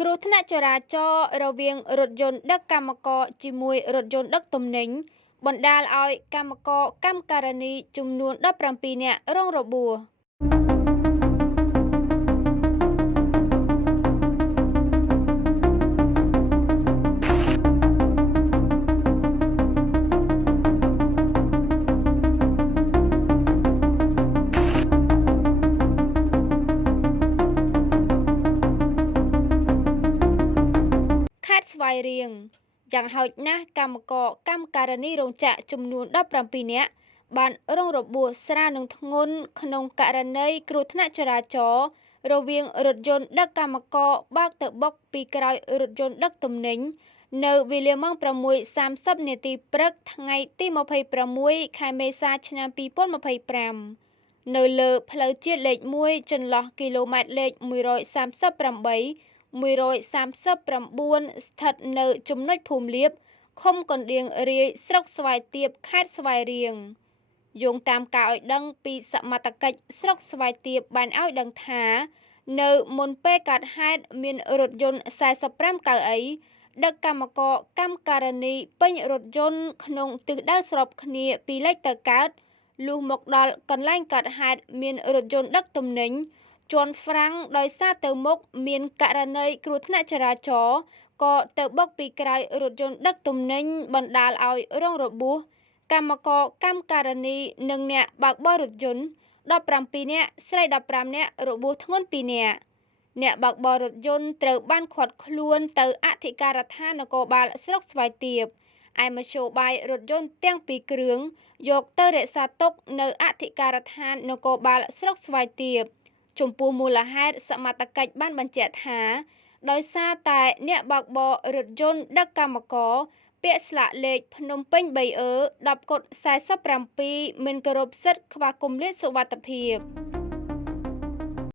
គ្រោះថ្នាក់ចរាចរណ៍រវាងរថយន្តដឹកកម្មករជាមួយរថយន្តដឹកទំនិញបណ្ដាលឲ្យកម្មករកម្មការិនីចំនួន17នាក់រងរបួសខេត្តស្វាយរៀងយ៉ាងហោចណាស់កម្មករកម្មការិនីរោងចក្រចំនួន17នាក់បានរងរបួសស្រាលនឹងធ្ងន់ក្នុងករណីគ្រោះថ្នាក់ចរាចរណ៍រវាងរថយន្តដឹកកម្មករបើកទៅបុកពីក្រោយរថយន្តដឹកទំនិញនៅវេលាម៉ោង6:30នាទីព្រឹកថ្ងៃទី26ខែមេសាឆ្នាំ2025នៅលើផ្លូវជាតិលេខ1ចន្លោះគីឡូម៉ែត្រលេខ138 139ស្ថិតនៅចំណុចភូមិលៀបឃុំកណ្ដៀងរាយស្រុកស្វាយទាបខេត្តស្វាយរៀងយោងតាមការឲ្យដឹងពីសមត្ថកិច្ចស្រុកស្វាយទាបបានឲ្យដឹងថានៅមុនពេលកើតហេតុមានរថយន្ត45កៅអីដឹកកម្មករកម្មការិនីពេញរថយន្តក្នុងទិសដៅស្របគ្នាពីលិចទៅកើតលុះមកដល់កន្លែងកើតហេតុមានរថយន្តដឹកទំនិញជន់ហ្វ្រាំងដោយសារទៅមុខមានករណីគ្រោះថ្នាក់ចរាចរណ៍ក៏ទៅបុកពីក្រោយរថយន្តដឹកទំនិញបណ្ដាលឲ្យរងរបួសកម្មករកម្មការិនីនិងអ្នកបើកបររថយន្ត17នាក់ស្រី15នាក់របួសធ្ងន់2នាក់អ្នកបើកបររថយន្តត្រូវបានឃាត់ខ្លួនទៅអធិការដ្ឋាននគរបាលស្រុកស្វាយទាបឯមធ្យោបាយរថយន្តទាំងពីរគ្រឿងយកទៅរក្សាទុកនៅអធិការដ្ឋាននគរបាលស្រុកស្វាយទាបចំពោះមូលហេតុសមត្ថកិច្ចបានបញ្ជាក់ថាដោយសារតែអ្នកបើកបររថយន្តដឹកកម្មករពាក់ស្លាកលេខភ្នំពេញ 3 10 47 មិនគោរពសិទ្ធិខ្វះគម្លាតសុវត្ថិភាព